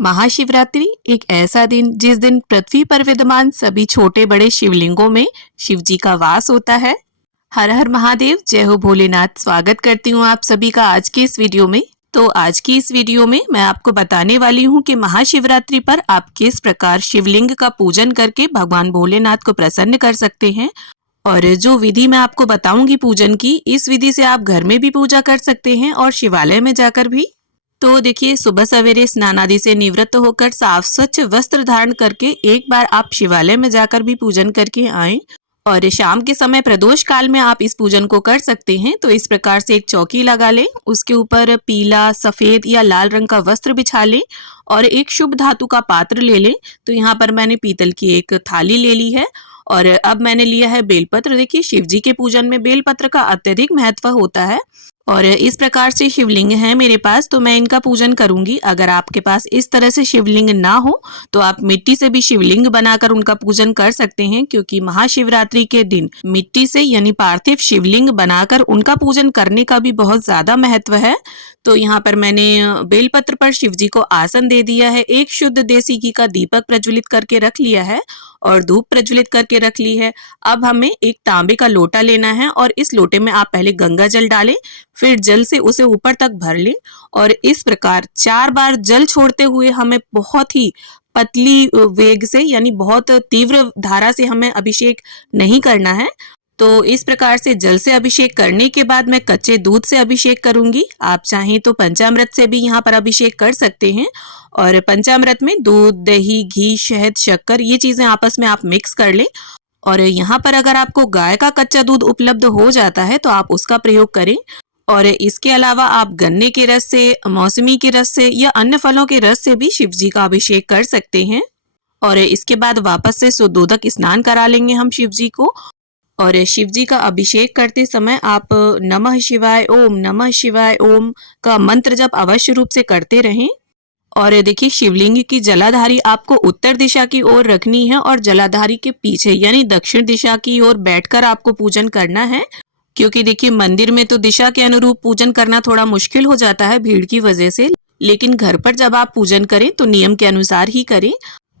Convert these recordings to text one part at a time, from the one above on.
महाशिवरात्रि एक ऐसा दिन जिस दिन पृथ्वी पर विद्यमान सभी छोटे बड़े शिवलिंगों में शिव जी का वास होता है। हर हर महादेव, जय हो भोलेनाथ। स्वागत करती हूँ आप सभी का आज के इस वीडियो में। तो आज की इस वीडियो में मैं आपको बताने वाली हूँ कि महाशिवरात्रि पर आप किस प्रकार शिवलिंग का पूजन करके भगवान भोलेनाथ को प्रसन्न कर सकते हैं। और जो विधि मैं आपको बताऊंगी पूजन की, इस विधि से आप घर में भी पूजा कर सकते हैं और शिवालय में जाकर भी। तो देखिए, सुबह सवेरे स्नान आदि से निवृत्त होकर साफ स्वच्छ वस्त्र धारण करके एक बार आप शिवालय में जाकर भी पूजन करके आएं। और शाम के समय प्रदोष काल में आप इस पूजन को कर सकते हैं। तो इस प्रकार से एक चौकी लगा लें, उसके ऊपर पीला, सफेद या लाल रंग का वस्त्र बिछा लें और एक शुभ धातु का पात्र ले लें। तो यहाँ पर मैंने पीतल की एक थाली ले ली है और अब मैंने लिया है बेलपत्र। देखिए, शिव जी के पूजन में बेलपत्र का अत्यधिक महत्व होता है और इस प्रकार से शिवलिंग है मेरे पास, तो मैं इनका पूजन करूंगी। अगर आपके पास इस तरह से शिवलिंग ना हो तो आप मिट्टी से भी शिवलिंग बनाकर उनका पूजन कर सकते हैं, क्योंकि महाशिवरात्रि के दिन मिट्टी से यानी पार्थिव शिवलिंग बनाकर उनका पूजन करने का भी बहुत ज्यादा महत्व है। तो यहाँ पर मैंने बेलपत्र पर शिव जी को आसन दे दिया है, एक शुद्ध देसी घी का दीपक प्रज्वलित करके रख लिया है और धूप प्रज्वलित करके रख ली है। अब हमें एक तांबे का लोटा लेना है और इस लोटे में आप पहले गंगा जल डालें, फिर जल से उसे ऊपर तक भर लें और इस प्रकार 4 बार जल छोड़ते हुए हमें बहुत ही पतली वेग से यानी बहुत तीव्र धारा से हमें अभिषेक नहीं करना है। तो इस प्रकार से जल से अभिषेक करने के बाद मैं कच्चे दूध से अभिषेक करूंगी। आप चाहें तो पंचामृत से भी यहाँ पर अभिषेक कर सकते हैं और पंचामृत में दूध, दही, घी, शहद, शक्कर ये चीजें आपस में आप मिक्स कर लें। और यहाँ पर अगर आपको गाय का कच्चा दूध उपलब्ध हो जाता है तो आप उसका प्रयोग करें। और इसके अलावा आप गन्ने के रस से, मौसमी के रस से या अन्य फलों के रस से भी शिव जी का अभिषेक कर सकते हैं। और इसके बाद वापस से सुदोदक स्नान करा लेंगे हम शिव जी को। और शिव जी का अभिषेक करते समय आप नमः शिवाय ओम का मंत्र जप अवश्य रूप से करते रहें। और देखिए, शिवलिंग की जलाधारी आपको उत्तर दिशा की ओर रखनी है और जलाधारी के पीछे यानी दक्षिण दिशा की ओर बैठकर आपको पूजन करना है, क्योंकि देखिए मंदिर में तो दिशा के अनुरूप पूजन करना थोड़ा मुश्किल हो जाता है भीड़ की वजह से, लेकिन घर पर जब आप पूजन करें तो नियम के अनुसार ही करें।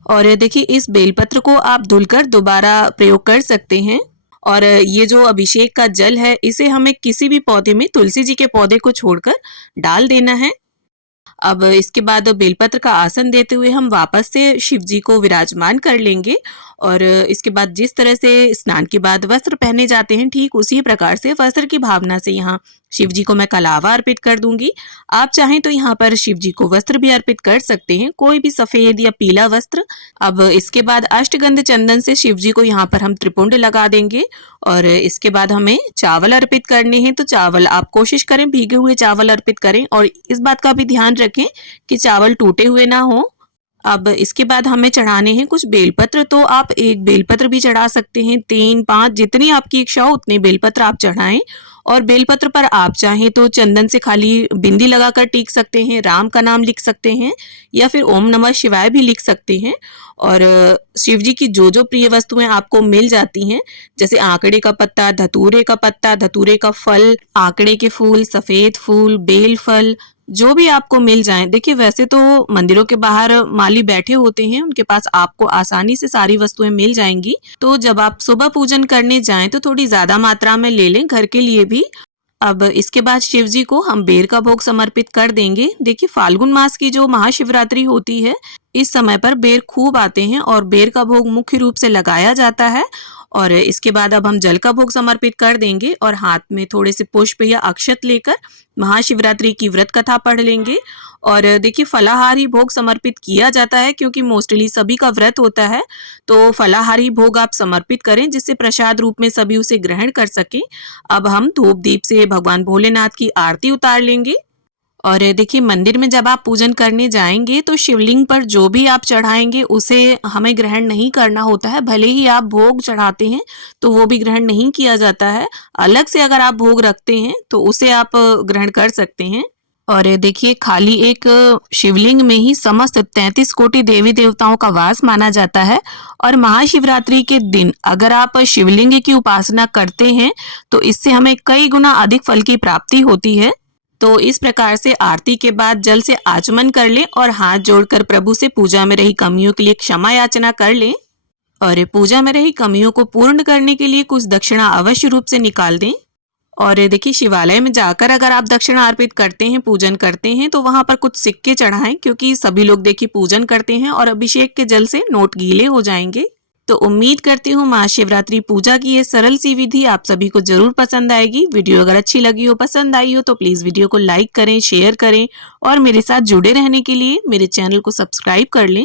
और देखिए, इस बेलपत्र को आप धुलकर दोबारा प्रयोग कर सकते हैं। और ये जो अभिषेक का जल है इसे हमें किसी भी पौधे में, तुलसी जी के पौधे को छोड़कर डाल देना है। अब इसके बाद बेलपत्र का आसन देते हुए हम वापस से शिव जी को विराजमान कर लेंगे और इसके बाद जिस तरह से स्नान के बाद वस्त्र पहने जाते हैं, ठीक उसी प्रकार से वस्त्र की भावना से यहाँ शिव जी को मैं कलावा अर्पित कर दूंगी। आप चाहें तो यहाँ पर शिव जी को वस्त्र भी अर्पित कर सकते हैं, कोई भी सफेद या पीला वस्त्र। अब इसके बाद अष्टगंध चंदन से शिव जी को यहाँ पर हम त्रिपुंड लगा देंगे और इसके बाद हमें चावल अर्पित करने हैं। तो चावल आप कोशिश करें भीगे हुए चावल अर्पित करें और इस बात का भी ध्यान रखें कि चावल टूटे हुए ना हो। अब इसके बाद हमें चढ़ाने हैं कुछ बेलपत्र। तो आप एक बेलपत्र भी चढ़ा सकते हैं, 3, 5 जितनी आपकी इच्छा हो उतने बेलपत्र आप चढ़ाएं। और बेलपत्र पर आप चाहें तो चंदन से खाली बिंदी लगाकर टीक सकते हैं, राम का नाम लिख सकते हैं या फिर ओम नमः शिवाय भी लिख सकते हैं। और शिव जी की जो जो प्रिय वस्तुएं आपको मिल जाती हैं, जैसे आंकड़े का पत्ता, धतूरे का पत्ता, धतूरे का फल, आंकड़े के फूल, सफेद फूल, बेल फल, जो भी आपको मिल जाए। देखिए, वैसे तो मंदिरों के बाहर माली बैठे होते हैं, उनके पास आपको आसानी से सारी वस्तुएं मिल जाएंगी। तो जब आप सुबह पूजन करने जाएं तो थोड़ी ज्यादा मात्रा में ले लें घर के लिए भी। अब इसके बाद शिव जी को हम बेर का भोग समर्पित कर देंगे। देखिए, फाल्गुन मास की जो महाशिवरात्रि होती है, इस समय पर बेर खूब आते हैं और बेर का भोग मुख्य रूप से लगाया जाता है। और इसके बाद अब हम जल का भोग समर्पित कर देंगे और हाथ में थोड़े से पुष्प या अक्षत लेकर महाशिवरात्रि की व्रत कथा पढ़ लेंगे। और देखिए, फलाहारी भोग समर्पित किया जाता है क्योंकि मोस्टली सभी का व्रत होता है, तो फलाहारी भोग आप समर्पित करें जिससे प्रसाद रूप में सभी उसे ग्रहण कर सकें। अब हम धूप दीप से भगवान भोलेनाथ की आरती उतार लेंगे। और देखिए, मंदिर में जब आप पूजन करने जाएंगे तो शिवलिंग पर जो भी आप चढ़ाएंगे उसे हमें ग्रहण नहीं करना होता है। भले ही आप भोग चढ़ाते हैं तो वो भी ग्रहण नहीं किया जाता है। अलग से अगर आप भोग रखते हैं तो उसे आप ग्रहण कर सकते हैं। और देखिए, खाली एक शिवलिंग में ही समस्त 33 कोटि देवी देवताओं का वास माना जाता है। और महाशिवरात्रि के दिन अगर आप शिवलिंग की उपासना करते हैं तो इससे हमें कई गुना अधिक फल की प्राप्ति होती है। तो इस प्रकार से आरती के बाद जल से आचमन कर लें और हाथ जोड़कर प्रभु से पूजा में रही कमियों के लिए क्षमा याचना कर लें और पूजा में रही कमियों को पूर्ण करने के लिए कुछ दक्षिणा अवश्य रूप से निकाल दें। और देखिए, शिवालय में जाकर अगर आप दक्षिणा अर्पित करते हैं, पूजन करते हैं, तो वहां पर कुछ सिक्के चढ़ाएं, क्योंकि सभी लोग देखिए पूजन करते हैं और अभिषेक के जल से नोट गीले हो जाएंगे। तो उम्मीद करती हूँ महाशिवरात्रि पूजा की ये सरल सी विधि आप सभी को जरूर पसंद आएगी। वीडियो अगर अच्छी लगी हो, पसंद आई हो, तो प्लीज वीडियो को लाइक करें, शेयर करें और मेरे साथ जुड़े रहने के लिए मेरे चैनल को सब्सक्राइब कर लें।